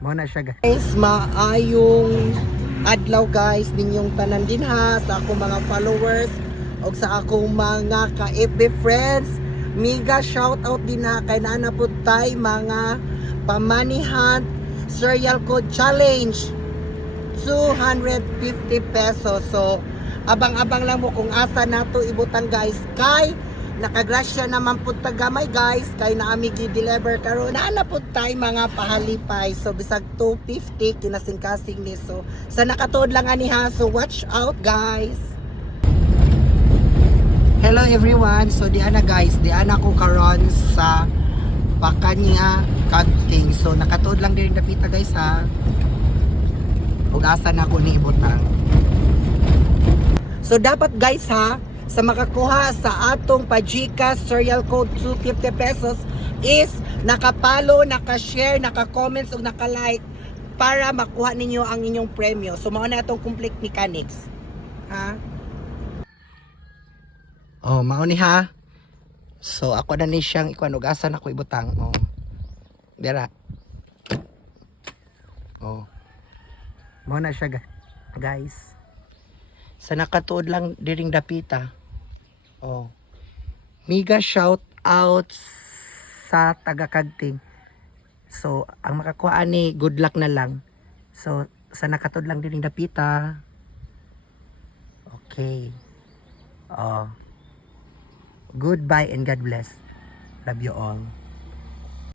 Mo na siya guys, maayong adlaw guys ninyong tanan din ha sa akong mga followers o sa akong mga ka-FB friends. Mega shout out din ha kay nana pud tay mga pamanihan cereal code challenge 250 pesos. So abang-abang lang mo kung asa nato ibutang guys kay nakagrasya naman po tagamay guys kay naami gi-deliver karon na po tay mga pahalipay. So bisag 250 kinasing-kasing ni so sa nakatuod lang ani ha, so watch out guys. Hello everyone, so di ana guys, di ana ko karon sa Pakanya Cagting. So nakatuod lang din dapita guys ha, ug asa na ko ni ibutang. So dapat guys ha, sa makakuha sa atong Pajika serial code 250 pesos is nakapalo, nakashare, naka-comments ug naka-like para makuha ninyo ang inyong premyo. So mao na atong complete mechanics. Ha? Oh, mao ni ha. So ako na ni siyang ikuan ug asa na ko ibutang. Oh. Dira. Oh. Mao na siya guys. Sa nakatuod lang diring dapita. Oh. Mega shout out sa taga Cagting. So, ang makakuha ni good luck na lang. So, sa nakatuod lang din dapita. Okay. Oh. Goodbye and God bless. Love you all.